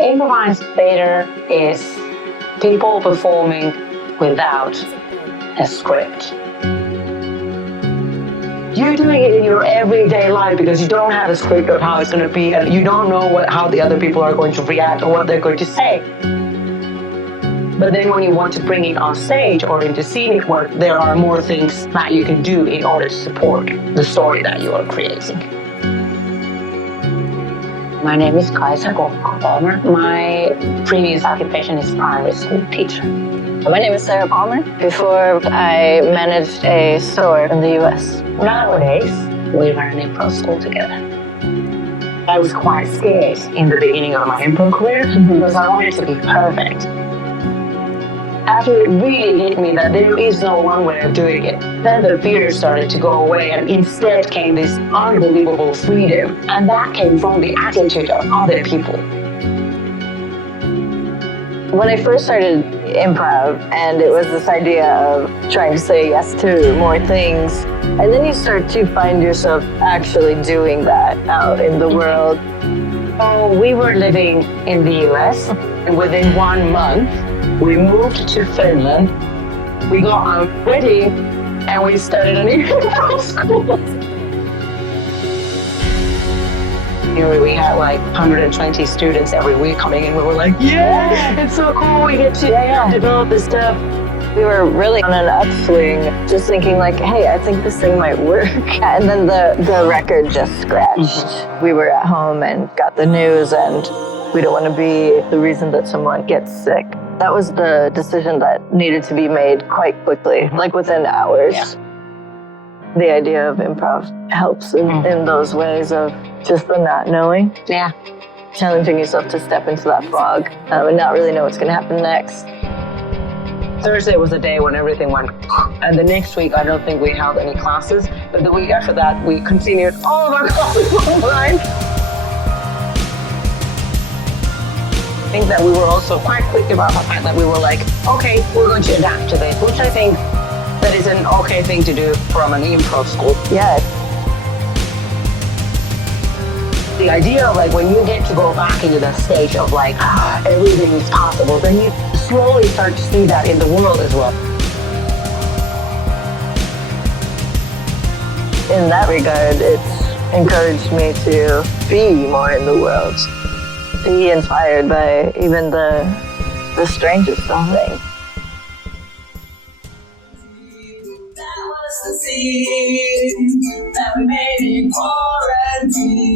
Improvised theater is people performing without a script. You're doing it in your everyday life because you don't have a script of how it's going to be, and you don't know how the other people are going to react or what they're going to say. But then when you want to bring it on stage or into scenic work, there are more things that you can do in order to support the story that you are creating. My name is Kaisa Kokko-Palmer. My previous occupation is primary school teacher. My name is Sara Palmer. Before, I managed a store in the US. Nowadays, we run an improv school together. I was quite scared in the beginning of my improv career because I wanted to be perfect. After it really hit me that there is no one way of doing it, then the fear started to go away, and instead came this unbelievable freedom. And that came from the attitude of other people. When I first started improv, and it was this idea of trying to say yes to more things, and then you start to find yourself actually doing that out in the world. So we were living in the US, and within 1 month, we moved to Finland. We got our wedding, and we started an improv school. Here we had like 120 students every week coming in. We were like, yeah, it's so cool. We get to develop this stuff. We were really on an upswing, just thinking like, hey, I think this thing might work. And then the record just scratched. We were at home and got the news, and we don't want to be the reason that someone gets sick. That was the decision that needed to be made quite quickly, like within hours. Yeah. The idea of improv helps in those ways of just the not knowing. Yeah. Challenging yourself to step into that fog and not really know what's going to happen next. Thursday was the day when everything went, and the next week I don't think we held any classes, but the week after that we continued all of our classes online. I think that we were also quite quick about the fact that we were like, okay, we're going to adapt to this, which I think that is an okay thing to do from an improv school. Yeah. The idea of like when you get to go back into that stage of like, everything is possible, then you slowly start to see that in the world as well. In that regard, it's encouraged me to be more in the world. Be inspired by even the strangest of things. That was the scene that we made in quarantine.